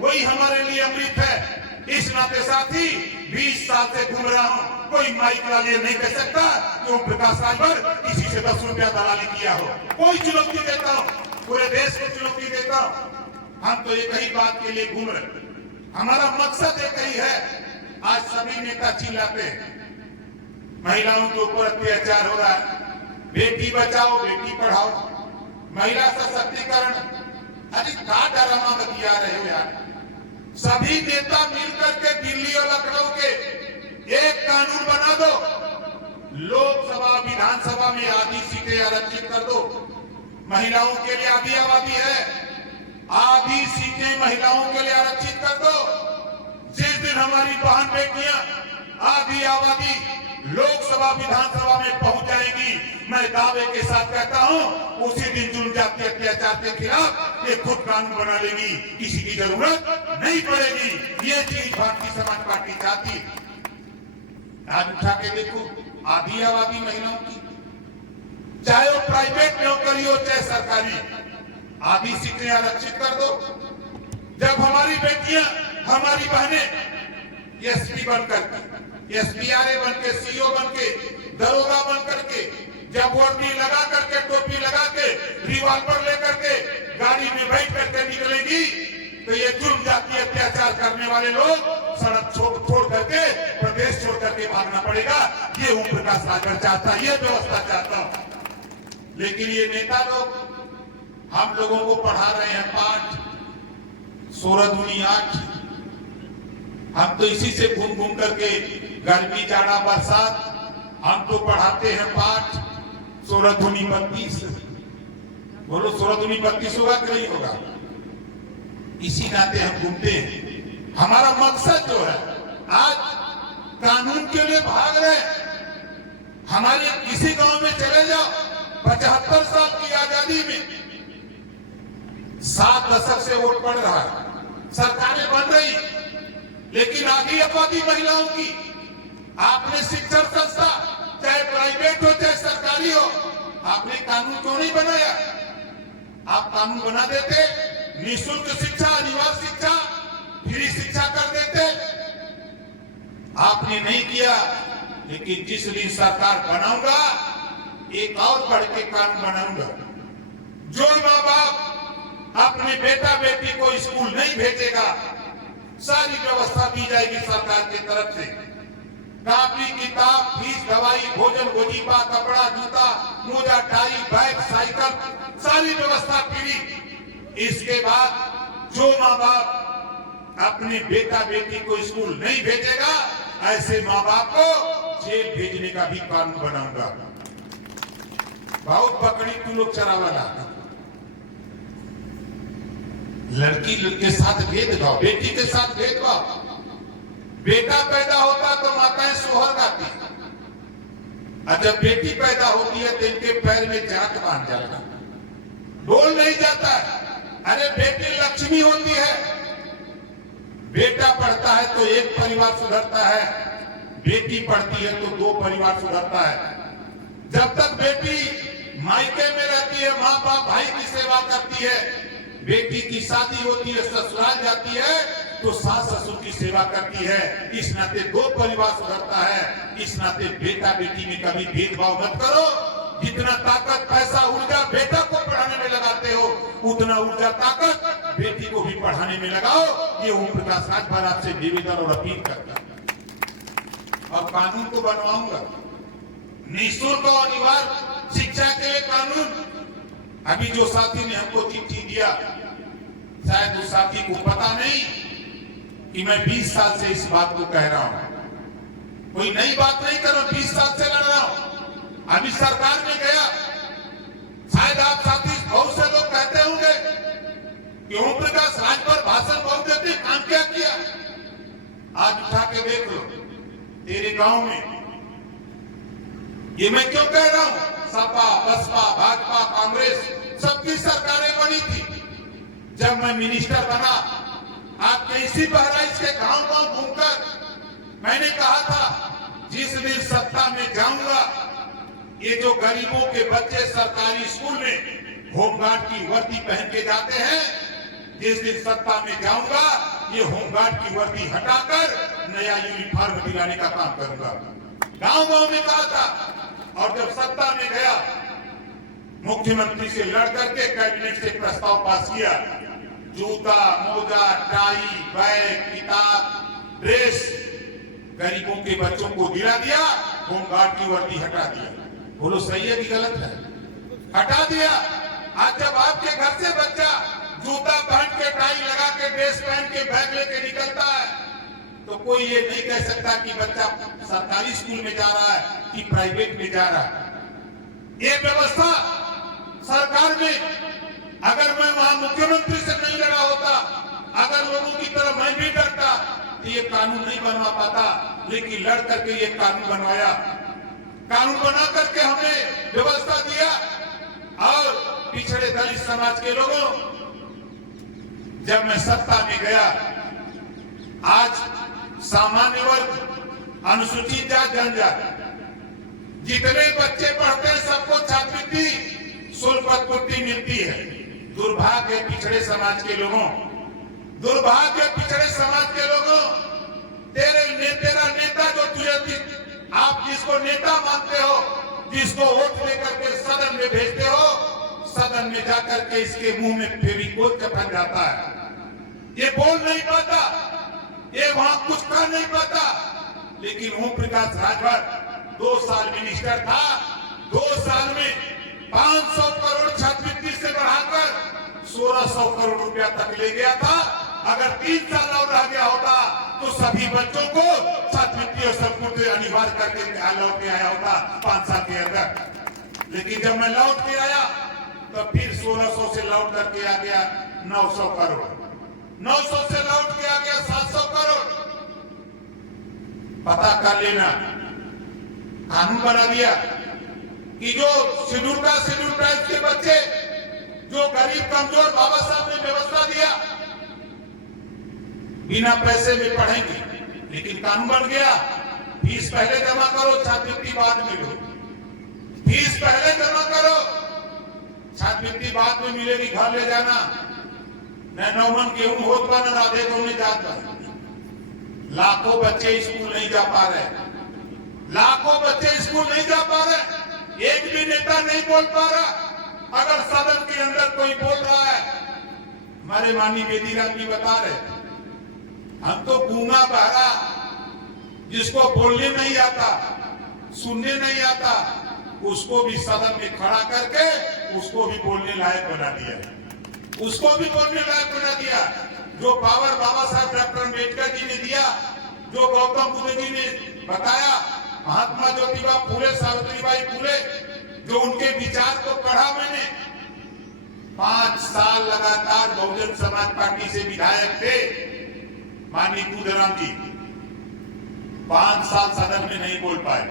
वही हमारे लिए अमृत है। इस नाते साथी 20 साल से घूम रहा हूँ, कोई माइक वाले नहीं कह सकता कि ओम प्रकाश राजभर किसी से 10 रुपया दलाली किया हो। कोई चुनौती देता हूँ, पूरे देश को चुनौती देता हूँ। हम तो एक ही बात के लिए घूम रहे, हमारा मकसद एक ही है। आज सभी नेता चिल्लाते हैं महिलाओं के ऊपर अत्याचार हो रहा है, बेटी बचाओ बेटी पढ़ाओ, महिला सशक्तिकरण। अरे क्या डरामा बतिया रहे हो यार। सभी नेता मिलकर के दिल्ली और लखनऊ के एक कानून बना दो, लोकसभा विधानसभा में आधी सीटें आरक्षित कर दो। महिलाओं के लिए आधी आबादी है, आधी सीटें महिलाओं के लिए आरक्षित कर दो। जिस दिन हमारी बहन बेटियां आधी आबादी लोकसभा विधानसभा में पहुंच जाएगी, मैं दावे के साथ कहता हूं, उसी दिन जुल्म जाति अत्याचार के खिलाफ एक खुद कानून बना लेगी, किसी की जरूरत नहीं पड़ेगी। ये चीज भारतीय समाज पार्टी चाहती है। आज उठा के देखो, आधी आबादी महिलाओं की, चाहे वो प्राइवेट नौकरी हो चाहे सरकारी, आधी सीटें आरक्षित कर दो। जब हमारी बेटियां, हमारी बहनें एसपी बनकर, एसपीआरए बन के, सीओ बन के, दरोगा बन करके, जब वर्दी लगा करके, टोपी लगा के, रिवॉल्वर लेकर के गाड़ी में बैठ करके निकलेगी, तो ये जुर्म जाति अत्याचार करने वाले लोग सड़क छोड़ करके, प्रदेश छोड़ करके भागना पड़ेगा। ये ओम प्रकाश राजभर चाहता, ये व्यवस्था चाहता। लेकिन ये नेता लोग हम लोगों को पढ़ा रहे हैं पाठ 16 दूनी 8। हम तो इसी से घूम घूम करके गर्मी जाड़ा बरसात, हम तो पढ़ाते हैं पाठ 16 दूनी 32। बोलो 16 दूनी 32 होगा कि नहीं होगा? इसी नाते हम घूमते हैं। हमारा मकसद जो है, आज कानून के लिए भाग रहे। हमारे किसी गांव में चले जाओ, 75 साल की आजादी में 7 दशक से वोट पड़ रहा है, सरकारें बन रही, लेकिन आधी आबादी महिलाओं की। आपने शिक्षण संस्था चाहे प्राइवेट हो चाहे सरकारी हो, आपने कानून क्यों नहीं बनाया? आप कानून बना देते, निःशुल्क शिक्षा, अनिवार्य शिक्षा, फ्री शिक्षा कर देते। आपने नहीं किया। लेकिन जिस दिन सरकार बनाऊंगा, एक और बढ़ के कानून बनाऊंगा। जो माँ बाप अपने बेटा बेटी को स्कूल नहीं भेजेगा, सारी व्यवस्था दी जाएगी सरकार की तरफ से। कॉपी किताब, फीस, दवाई, भोजन, गोजीपा, कपड़ा, जूता, मोजा, टाई, बैग, साइकिल, सारी व्यवस्था फ्री। इसके बाद जो माँ बाप अपने बेटा बेटी को स्कूल नहीं भेजेगा, ऐसे माँ बाप को जेल भेजने का भी कानून बनाऊंगा। बहुत बकरी तू लोग चरावाला, लड़की के साथ भेदभाव, बेटी के साथ भेदभाव। बेटा पैदा होता तो माताएं सोहर गाती, और जब बेटी पैदा होती है तो इनके पैर में जाट बांध जाता, बोल नहीं जाता। अरे बेटी लक्ष्मी होती है। बेटा पढ़ता है तो एक परिवार सुधरता है, बेटी पढ़ती है तो 2 परिवार सुधरता है। जब तक बेटी मायके में रहती है, माँ बाप भाई की सेवा करती है, बेटी की शादी होती है, ससुराल जाती है तो सास ससुर की सेवा करती है। इस नाते 2 परिवार सुधरता है। इस नाते बेटा बेटी में कभी भेदभाव मत करो। जितना ताकत पैसा ऊर्जा बेटा को पढ़ाने में लगाते हो, उतना ऊर्जा ताकत बेटी को भी पढ़ाने में लगाओ। ये ओम प्रकाश राजभर आपसे निवेदन और अपील करता है। और कानून को बनवाऊंगा, निःशुल्क और अनिवार्य शिक्षा के लिए कानून। अभी जो साथी ने हमको चिट्ठी दिया, शायद उस साथी को पता नहीं कि मैं 20 साल से इस बात को कह रहा हूं। कोई नई बात नहीं कर रहा, 20 साल से लड़ रहा हूं। अभी सरकार में गया, शायद आप साथी बहुत से लोग कहते होंगे कि ओम प्रकाश राजभर भाषण बहुत देते, काम क्या किया? आज उठा के देख लो तेरे गांव में। ये मैं क्यों कह रहा हूं? सपा, बसपा, भाजपा, कांग्रेस सबकी सरकारें बनी थी। जब मैं मिनिस्टर बना, आपके इसी बहराइच के गांव गांव घूमकर मैंने कहा था, जिस दिन सत्ता में जाऊंगा, ये जो गरीबों के बच्चे सरकारी स्कूल में होमगार्ड की वर्दी पहन के जाते हैं, जिस दिन सत्ता में जाऊंगा, ये होमगार्ड की वर्दी हटाकर नया यूनिफॉर्म दिलाने का काम करूंगा। गांव गांव में कहा था। और जब सत्ता में गया, मुख्यमंत्री से लड़ करके कैबिनेट से प्रस्ताव पास किया, जूता, मोजा, टाई, बैग, किताब, ड्रेस गरीबों के बच्चों को दिला दिया, होमगार्ड की वर्दी हटा दिया। बोलो सही है कि गलत है? हटा दिया। आज जब आपके घर से बच्चा जूता पहन के, टाई लगा के, ड्रेस पहन के, बैग लेके निकलता है, तो कोई ये नहीं कह सकता कि बच्चा सरकारी स्कूल में जा रहा है कि प्राइवेट में जा रहा है। ये व्यवस्था सरकार में, अगर मैं वहां मुख्यमंत्री से नहीं लड़ा होता, अगर लोगों की तरह मैं भी डरता, तो ये कानून नहीं बनवा पाता। लेकिन लड़ करके ये कानून बनवाया। कानून बना करके हमने व्यवस्था दिया। और पिछड़े दलित समाज के लोगों, जब मैं सत्ता में गया, आज सामान्य वर्ग, अनुसूचित जाति, जनजाति जितने बच्चे पढ़ते हैं सबको छात्रवृत्ति, शुल्क पूर्ति मिलती है। दुर्भाग्य पिछड़े समाज के लोगों, दुर्भाग्य पिछड़े समाज के लोगों, तेरा नेता जो तुझे, आप जिसको नेता मानते हो, जिसको वोट लेकर के सदन में भेजते हो, सदन में जाकर के इसके मुंह में फेविकोल कफन जाता है। ये बोल नहीं पाता, ये वहां कुछ कर नहीं पाता। लेकिन ओम प्रकाश राजभर 2 साल मिनिस्टर था। 2 साल में 500 करोड़ छात्रवृत्ति से बढ़ाकर 1600 करोड़ रुपया तक ले गया था। अगर 3 साल और रह गया होता तो सभी बच्चों को छात्रवृत्ति और संपूर्ण अनिवार्य करके लौट के आया होता 5 साल के अंदर। लेकिन जब मैं लौट के आया तो फिर 1600 से लौट करके आ गया 900 करोड़, 900 से लौट के आ गया 700 करोड़। पता कर लेना, कानून बना दिया कि जो शेड्यूल कास्ट, शेड्यूल ट्राइब के बच्चे, जो गरीब कमजोर, बाबा साहब ने व्यवस्था दिया, बिना पैसे में पढ़ेंगे। लेकिन कानून बन गया, फीस पहले जमा करो, छात्रवृत्ति बाद में लो। फीस पहले जमा करो, छात्रवृत्ति बाद में मिलेगी, घर ले जाना। न नौमन गेहूं होत बा, न राधे धोने जाता। लाखों बच्चे स्कूल नहीं जा पा रहे, लाखों बच्चे स्कूल नहीं जा पा रहे। एक भी नेता नहीं बोल पा रहा। अगर सदन के अंदर कोई बोल रहा है, हमारे माननीय बेदीराम जी बता रहे, हम तो गूंगा बहरा, जिसको बोलने नहीं आता, सुनने नहीं आता, उसको भी सदन में खड़ा करके उसको भी बोलने लायक बना दिया, उसको भी बोलने लायक बना दिया। जो पावर बाबा साहब डॉक्टर अम्बेडकर जी ने दिया, जो गौतम बुद्ध जी ने बताया, महात्मा ज्योतिबा फूले, सावित्रीबाई फूले, जो उनके विचार को पढ़ा मैंने। 5 साल लगातार बहुजन समाज पार्टी से विधायक थे माननीय बुद्धराम जी, 5 साल सदन में नहीं बोल पाए।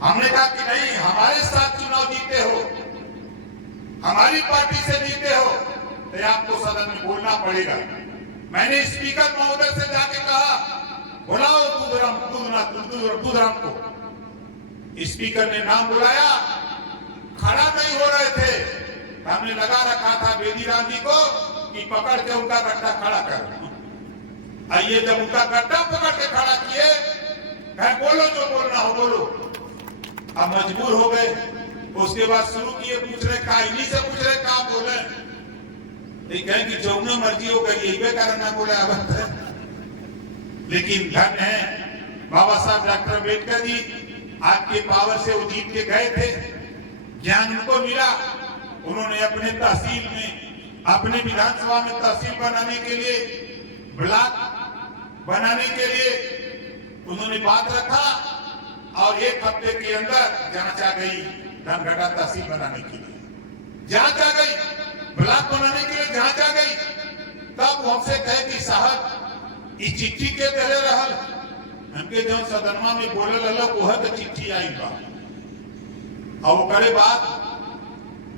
हमने कहा कि नहीं, हमारे साथ चुनाव जीते हो, हमारी पार्टी से जीते हो, तो आपको सदन में बोलना पड़ेगा। मैंने स्पीकर महोदय से जाके कहा, बुलाओ बुद्धराम को। स्पीकर ने नाम बुलाया, खड़ा नहीं हो रहे थे। हमने लगा रखा था बेदीराम जी को कि पकड़ के उनका गड्ढा खड़ा कर। आइए, जब उनका गड्ढा पकड़ के खड़ा किए, बोलो जो बोलना हो बोलो। अब मजबूर हो गए। उसके बाद शुरू किए पूछ रहे का, इन्हीं से पूछ रहे का बोले, कहें कि जो मर्जी हो गई यही कारण ना बोले अब। लेकिन धन्य है बाबा साहब डॉक्टर अम्बेडकर जी, आपके पावर से वो जीत के गए थे, ज्ञान उनको मिला। उन्होंने अपने तहसील में, अपने विधानसभा में तहसील बनाने के लिए, ब्लॉक बनाने के लिए उन्होंने बात रखा और 1 हफ्ते के अंदर जांच आ गई धनघटा तहसील बनाने के लिए, जांच आ गई, ब्लॉक बनाने के लिए जांच आ गई। तब हमसे कहे कि साहब ये चिट्ठी के दे रहल हमके जो सदनमा में बोले ललो वह तो चिट्ठी आई बा। और वो करे बाद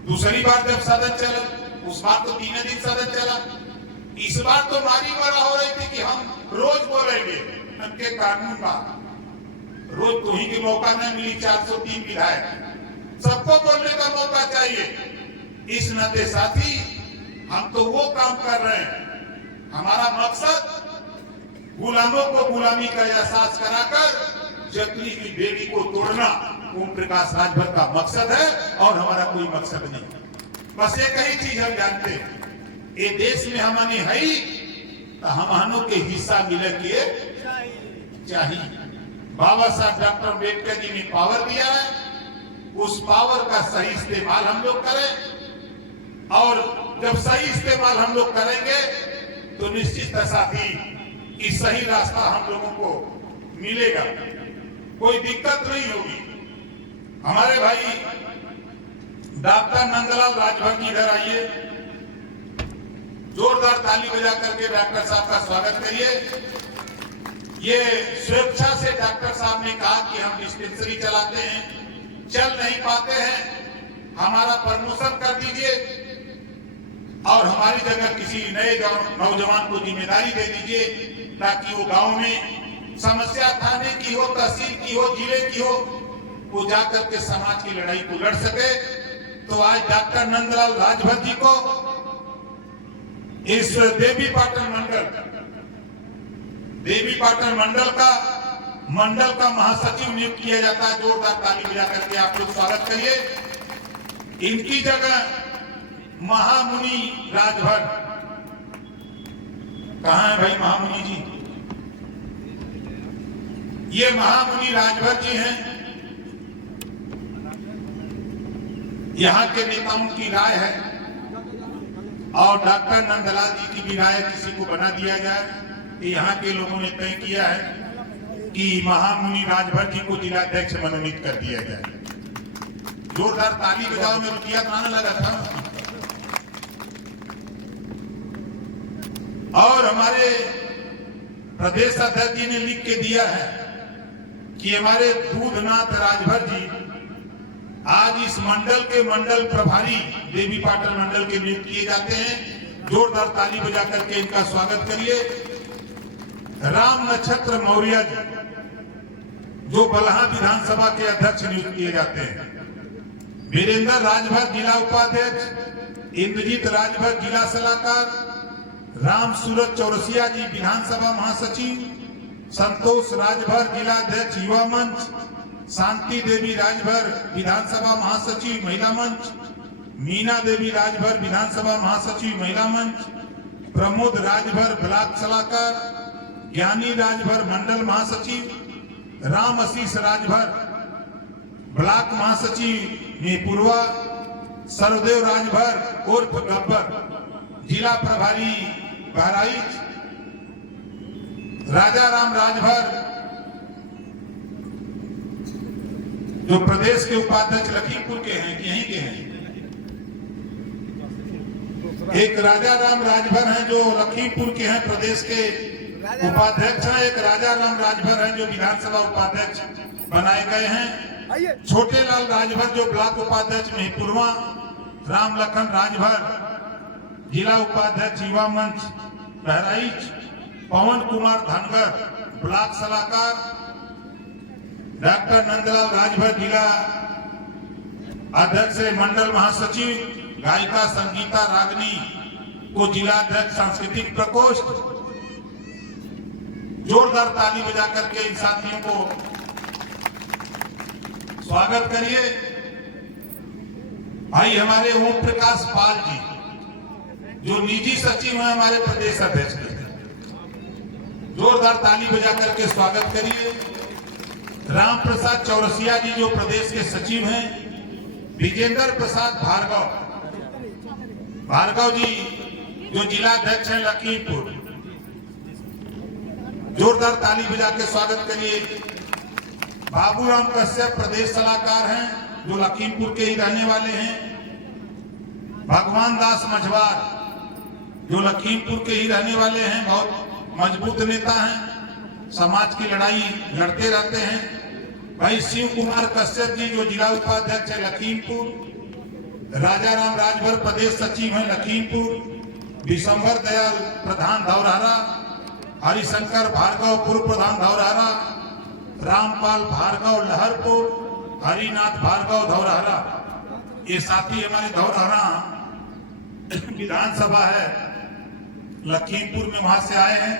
दूसरी बार जब सदन चला, उस बार तो 3 दिन सदन चला, इस बार तो मारी बड़ा हो रही थी कि हम रोज बोलेंगे, हमके कानून बा, रोज तो ही के मौका नहीं मिली। 403 विधायक, सबको बोलने का मौका चाहिए। इस नाते साथी हम तो वो काम कर रहे हैं, हमारा मकसद गुलामों को गुलामी का एहसास कराकर जकली की बेड़ी को तोड़ना ओम प्रकाश राजभर का मकसद है और हमारा कोई मकसद नहीं। बस एक ही चीज हम जानते हैं, ये देश में हमने है तो हमनों के हिस्सा मिले के चाहिए। बाबा साहब डॉक्टर अम्बेडकर जी ने पावर दिया है, उस पावर का सही इस्तेमाल हम लोग करें। और जब सही इस्तेमाल हम लोग करेंगे तो निश्चित साथी कि सही रास्ता हम लोगों को मिलेगा, कोई दिक्कत नहीं होगी। हमारे भाई डॉक्टर नंदलाल राजभर जी इधर आइए, जोरदार ताली बजा करके डॉक्टर साहब का स्वागत करिए। ये स्वेच्छा से डॉक्टर साहब ने कहा कि हम डिस्पेंसरी चलाते हैं, चल नहीं पाते हैं, हमारा प्रमोशन कर दीजिए और हमारी जगह किसी नए नौजवान को जिम्मेदारी दे दीजिए, ताकि वो गांव में समस्या थाने की हो, तहसील की हो, जिले की हो, वो जाकर के समाज की लड़ाई को लड़ सके। तो आज डॉक्टर नंदलाल राजभर जी को इस देवी पाटन मंडल का महासचिव नियुक्त किया जाता है। जोरदार ताली बजा करके आप लोग स्वागत करिए। इनकी जगह महामुनि राजभर, कहां है भाई महामुनि जी? ये महामुनि राजभर जी हैं। यहाँ के नेताओं की राय है और डॉक्टर नंदलाल जी की भी राय किसी को बना दिया जाए। यहाँ के लोगों ने तय किया है कि महामुनि राजभर जी को जिलाध्यक्ष मनोनीत कर दिया जाए। जोरदार ताली बजाओ, में रुपया आने लगा था। और हमारे प्रदेश अध्यक्ष जी ने लिख के दिया है कि हमारे दूधनाथ राजभर जी आज इस मंडल के मंडल प्रभारी देवी पाटन मंडल के नियुक्त किए जाते हैं। जोरदार ताली बजा करके इनका स्वागत करिए। राम नक्षत्र मौर्य जी जो बलहा विधानसभा के अध्यक्ष नियुक्त किए जाते हैं। वीरेंद्र राजभर जिला उपाध्यक्ष, इंद्रजीत राजभर जिला सलाहकार, राम सूरज चौरसिया जी विधानसभा महासचिव, संतोष राजभर जिला अध्यक्ष युवा मंच, शांति देवी राजभर विधानसभा महासचिव महिला मंच, मीना देवी राजभर विधानसभा महासचिव महिला मंच, प्रमोद राजभर ब्लॉक सलाहकार, ज्ञानी राजभर मंडल महासचिव, राम आशीष राजभर ब्लॉक महासचिव मेहपुरवा, सरदेव राजभर उर्फ गब्बर जिला प्रभारी बहराइच, राजा राम राजभर जो प्रदेश के उपाध्यक्ष लखीमपुर के हैं, यहीं के हैं। एक राजा राम राजभर हैं जो लखीमपुर के हैं, प्रदेश के उपाध्यक्ष हैं। एक राजा राम राजभर हैं जो विधानसभा उपाध्यक्ष बनाए गए हैं। छोटे लाल राजभर जो ब्लॉक उपाध्यक्ष मेहपुरवा, राम लखन राजभर जिला उपाध्यक्ष युवा मंच बहराइच, पवन कुमार धनगर ब्लॉक सलाहकार, डॉक्टर नंदलाल राजभर जिला अध्यक्ष मंडल महासचिव, गायिका संगीता रागनी को जिला अध्यक्ष सांस्कृतिक प्रकोष्ठ। जोरदार ताली बजा करके इन साथियों को स्वागत करिए भाई हमारे ओम प्रकाश पाल जी, जो निजी सचिव हैं हमारे प्रदेश अध्यक्ष के। जोरदार ताली बजा करके स्वागत करिए। राम प्रसाद चौरसिया जी, जो प्रदेश के सचिव हैं। विजेंद्र प्रसाद भार्गव जी, जो जिला अध्यक्ष हैं लखीमपुर। जोरदार ताली बजा के स्वागत करिए। बाबूराम कश्यप प्रदेश सलाहकार हैं, जो लखीमपुर के ही रहने वाले हैं। भगवान दास मझवार, जो लखीमपुर के ही रहने वाले हैं, बहुत मजबूत नेता हैं, समाज की लड़ाई लड़ते रहते हैं। भाई शिव कुमार कश्यप जी, जो जिला उपाध्यक्ष है लखीमपुर। राजा राम राजभर प्रदेश सचिव हैं लखीमपुर। विशंबर दयाल प्रधान धौरहरा। हरिशंकर भार्गव पूर्व प्रधान धौरहरा। रामपाल भार्गव लहरपुर। हरिनाथ भार्गव धौरहरा। ये साथी हमारे धौरहरा विधानसभा है लखीमपुर में, वहां से आए हैं।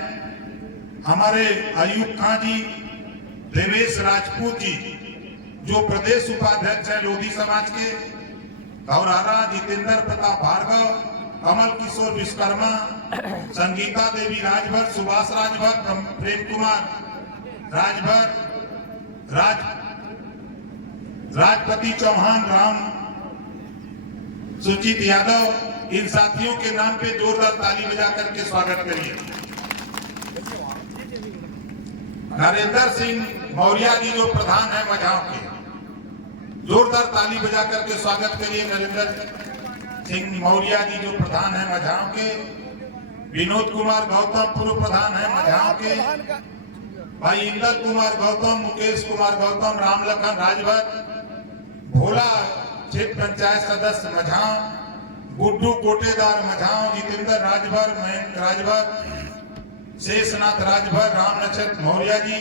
हमारे अयूब खां जी, देवेश राजपूत जी, जो प्रदेश उपाध्यक्ष है लोधी समाज के धौरहरा। जितेंद्र प्रताप भार्गव, कमल किशोर विश्वकर्मा, संगीता देवी राजभर, सुभाष राजभर, प्रेम कुमार राजभर, राजपति चौहान, राम सुजीत यादव। इन साथियों के नाम पे जोरदार ताली बजा करके स्वागत करिए। नरेंद्र सिंह मौर्य जी, जो प्रधान है मझाव के। जोरदार ताली बजा करके स्वागत करिए नरेंद्र सिंह मौर्य जी, जो प्रधान है मझाव के। विनोद कुमार गौतम पूर्व प्रधान है मझाव के। भाई इंदर कुमार गौतम, मुकेश कुमार गौतम, रामलखन राजभर। भोला क्षेत्र पंचायत सदस्य मझाव। गुड्डू कोटेदार मझाव। जितेंद्र राजभर, मयंक राजभर, शेषनाथ राजभर, राम नक्षत्र मौर्य जी,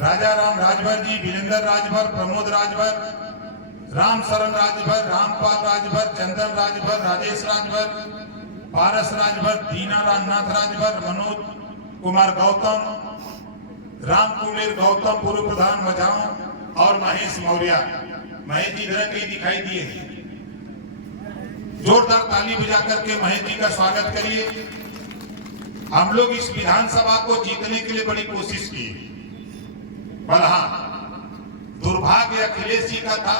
राजा राम राजभर जी, वीरेंद्र राजभर, प्रमोद राजभर, राम शरण राजभर, रामपाल राजभर, चंदन राजभर, राजेश राजभर, पारस राजभर, दीना रामनाथ राजभर, मनोज कुमार गौतम, राम कुमेर गौतम पूर्व प्रधान मझाव और महेश मौर्य। महेश जी इधर कहीं दिखाई दिए। जोरदार ताली बजा करके महेश जी का स्वागत करिए। हम लोग इस विधानसभा को जीतने के लिए बड़ी कोशिश की, पर हाँ, दुर्भाग्य अखिलेश जी का था।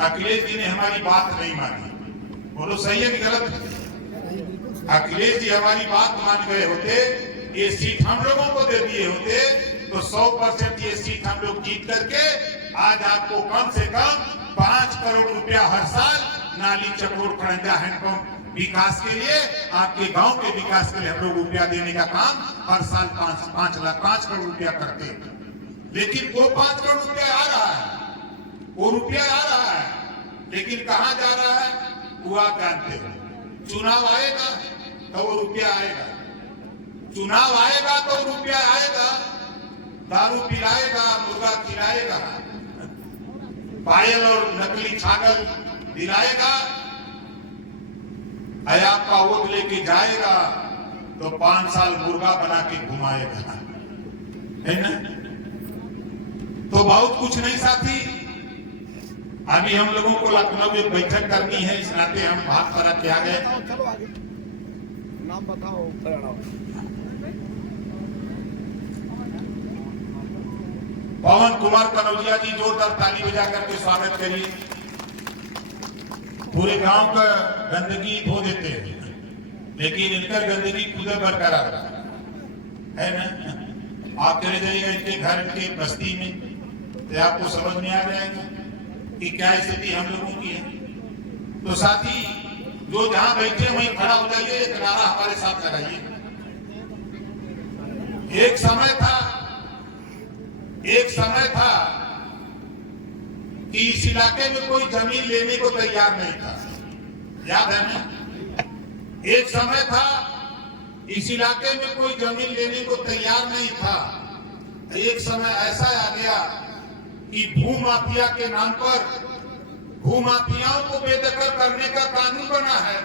अखिलेश जी ने हमारी बात नहीं मानी। बोलो सही है कि गलत है? अखिलेश जी हमारी बात मान गए होते, ये सीट हम लोगों को दे दिए होते, तो 100% ये सीट हम लोग जीत करके आज आपको कम से कम 5 करोड़ रुपया हर साल नाली चकोर खड़ंजा हैंडपंप विकास के लिए, आपके गांव के विकास के लिए हम लोग रुपया देने का काम हर साल 5 करोड़ रुपया करते। लेकिन वो 5 करोड़ रुपया आ रहा है, वो रुपया आ रहा है, लेकिन कहां जा रहा है वो आप जानते हो। चुनाव आएगा तो वो रुपया आएगा, चुनाव आएगा तो रुपया आएगा। दारू पिलाएगा, मुर्गा खिलाएगा, पायल और नकली छागल दिलाएगा, आपका वोट लेके जाएगा तो 5 साल मुर्गा बना के घुमाएगा, है ना? तो बहुत कुछ नहीं साथी। अभी हम लोगों को लखनऊ में बैठक करनी है, इस नाते हम भाग पर के आ गए। चलो आगे नाम बताओ। पवन कुमार कनौजिया जी, जोरदार ताली बजा करके स्वागत करिए। पूरे गांव का गंदगी धो देते हैं, लेकिन इनकर गंदगी खुद बरकरार है ना? आप चले जाइएगा इनके घर, इनके बस्ती में, तो आपको समझ में आ जाएगा कि क्या स्थिति हम लोगों की है। तो साथी जो जहां बैठे वहीं खड़ा हो जाइए, एक नारा हमारे साथ लगाइए। एक समय था कि इस इलाके में कोई जमीन लेने को तैयार नहीं था, याद है ना? एक समय था इस इलाके में कोई जमीन लेने को तैयार नहीं था। एक समय ऐसा आ गया कि भूमाफिया के नाम पर भूमाफियाओं को बेदखल करने का कानून बना है,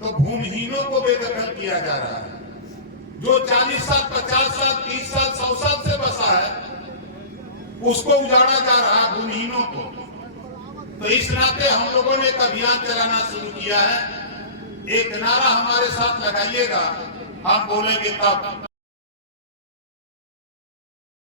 तो भूमिहीनों को बेदखल किया जा रहा है। जो 40 साल, 50 साल, 30 साल, 100 साल से बसा है, उसको उजाड़ा जा रहा है, भूमिहीनों को। तो इस नाते हम लोगों ने एक अभियान चलाना शुरू किया है। एक नारा हमारे साथ लगाइएगा, हम बोलेंगे तब।